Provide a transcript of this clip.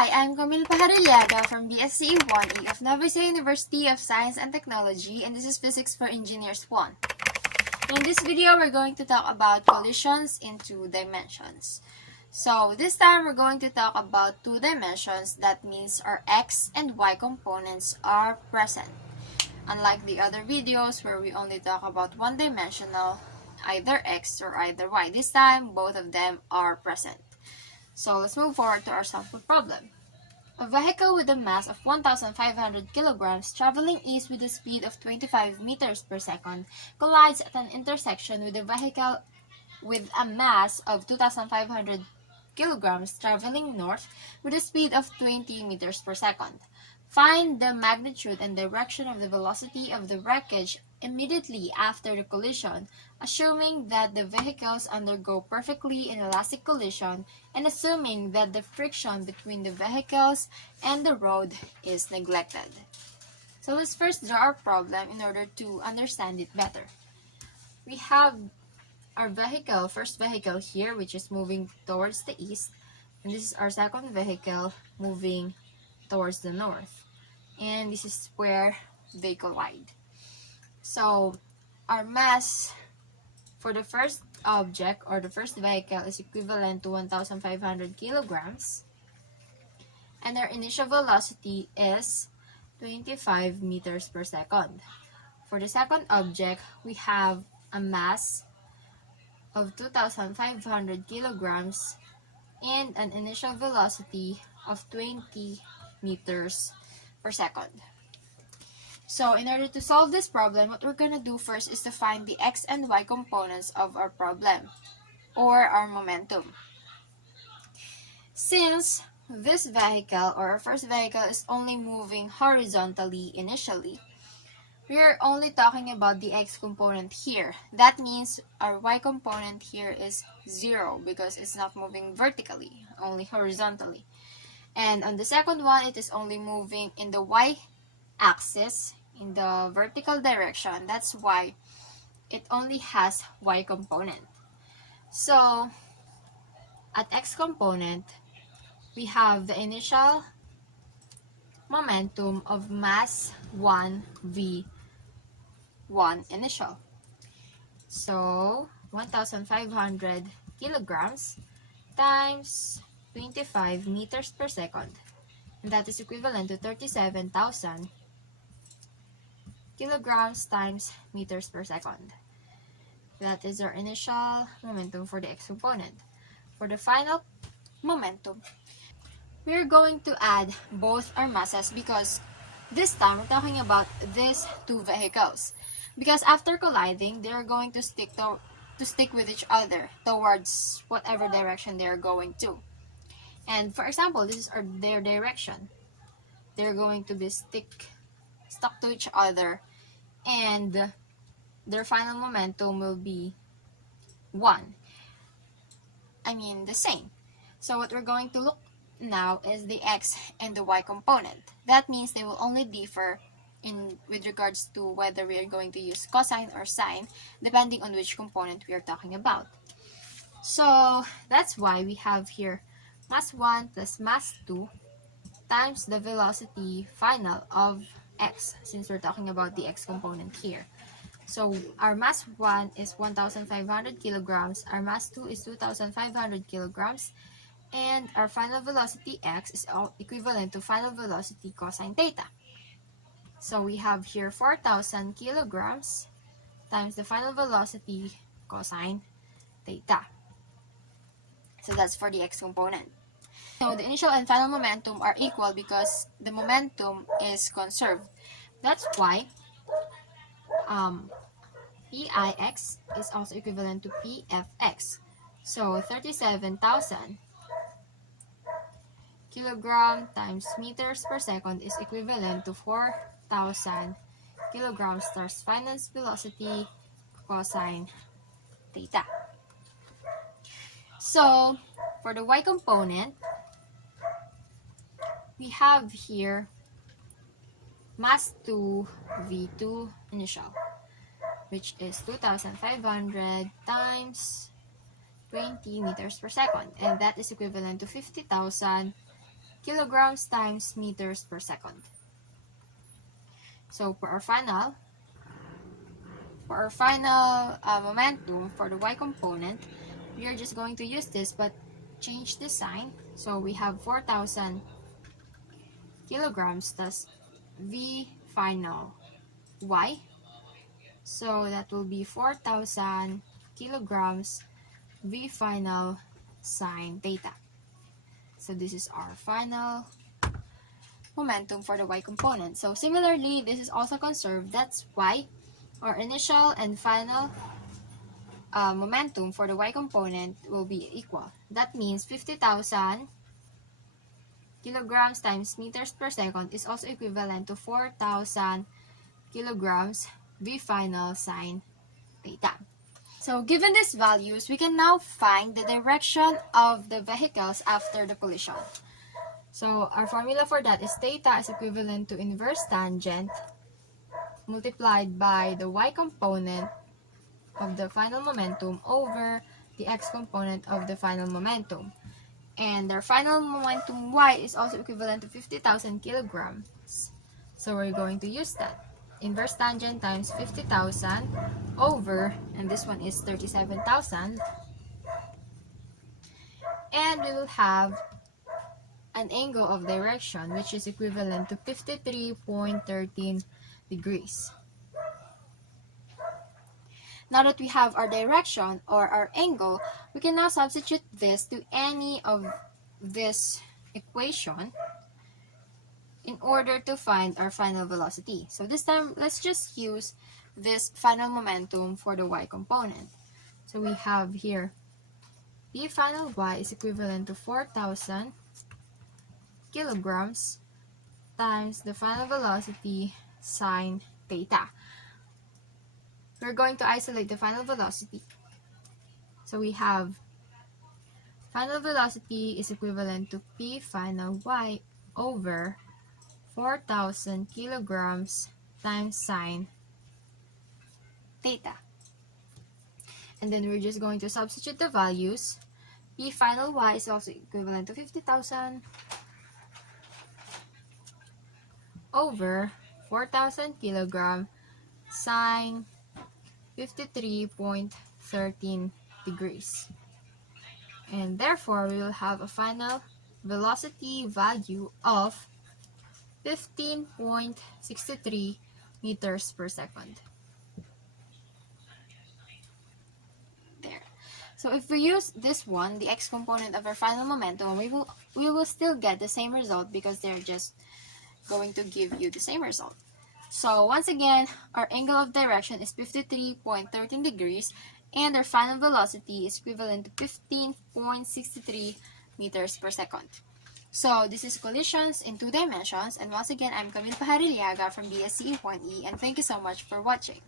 Hi, I'm Camille Pajarillaga from BSCE 1A of Nueva University of Science and Technology, and this is Physics for Engineers 1. In this video, we're going to talk about collisions in two dimensions. So this time, we're going to talk about two dimensions. That means our x and y components are present. Unlike the other videos where we only talk about one-dimensional, either x or either y, this time, both of them are present. So let's move forward to our sample problem. A vehicle with a mass of 1,500 kilograms traveling east with a speed of 25 meters per second collides at an intersection with a vehicle with a mass of 2,500 kilograms traveling north with a speed of 20 meters per second. Find the magnitude and direction of the velocity of the wreckage immediately after the collision, assuming that the vehicles undergo perfectly inelastic collision and assuming that the friction between the vehicles and the road is neglected. So let's first draw our problem in order to understand it better. We have our first vehicle here, which is moving towards the east, and this is our second vehicle moving towards the north, and this is where they collide. So our mass for the first object or the first vehicle is equivalent to 1,500 kilograms, and our initial velocity is 25 meters per second. For the second object, we have a mass of 2,500 kilograms and an initial velocity of 20 meters per second. So in order to solve this problem, what we're going to do first is to find the x and y components of our problem, or our momentum. Since this vehicle, or our first vehicle, is only moving horizontally initially, we are only talking about the x component here. That means our y component here is 0 because it's not moving vertically, only horizontally. And on the second one, it is only moving in the y-axis, in the vertical direction. That's why it only has y component. So at x component, we have the initial momentum of mass 1 v 1 initial. So 1,500 kilograms times 25 meters per second, and that is equivalent to 37,000 kilograms times meters per second. That is our initial momentum for the x component. For the final momentum, we're going to add both our masses because this time we're talking about these two vehicles. Because after colliding, they're going to stick with each other towards whatever direction they're going to. And for example, this is their direction. They're going to be stuck to each other, and their final momentum will be the same. So what we're going to look now is the x and the y component. That means they will only differ with regards to whether we are going to use cosine or sine, depending on which component we are talking about. So that's why we have here mass 1 plus mass 2 times the velocity final of x, since we're talking about the x component here. So our mass 1 is 1,500 kilograms, our mass 2 is 2,500 kilograms, and our final velocity x is equivalent to final velocity cosine theta. So we have here 4,000 kilograms times the final velocity cosine theta. So that's for the x component. So the initial and final momentum are equal because the momentum is conserved. That's why Pix is also equivalent to Pfx. So 37,000 kilogram times meters per second is equivalent to 4,000 kilograms times final velocity cosine theta. So for the y component, we have here mass 2 v2 initial, which is 2,500 times 20 meters per second, and that is equivalent to 50,000 kilograms times meters per second. So for our final momentum for the y component, we are just going to use this but change the sign. So we have 4,000 kilograms plus v final y. So that will be 4,000 kilograms v final sine theta. So this is our final momentum for the y component. So similarly, this is also conserved. That's why our initial and final momentum for the y component will be equal. That means 50,000 kilograms times meters per second is also equivalent to 4,000 kilograms v final sine theta. So given these values, we can now find the direction of the vehicles after the collision. So our formula for that is theta is equivalent to inverse tangent multiplied by the y component of the final momentum over the x component of the final momentum. And our final momentum y is also equivalent to 50,000 kilograms. So we're going to use that. Inverse tangent times 50,000 over, and this one is 37,000. And we will have an angle of direction which is equivalent to 53.13 degrees. Now that we have our direction or our angle, we can now substitute this to any of this equation in order to find our final velocity. So this time, let's just use this final momentum for the y component. So we have here, v final y is equivalent to 4,000 kilograms times the final velocity sine theta. We're going to isolate the final velocity. So we have final velocity is equivalent to p final y over 4,000 kilograms times sine theta. And then we're just going to substitute the values. P final y is also equivalent to 50,000 over 4,000 kilogram sine 53.13 degrees. And therefore, we will have a final velocity value of 15.63 meters per second. There. So if we use this one, the x component of our final momentum, we will still get the same result because they're just going to give you the same result. So once again, our angle of direction is 53.13 degrees and our final velocity is equivalent to 15.63 meters per second. So this is collisions in 2 dimensions, and once again, I'm Camille Pajarillaga from BSCE 1E, and thank you so much for watching.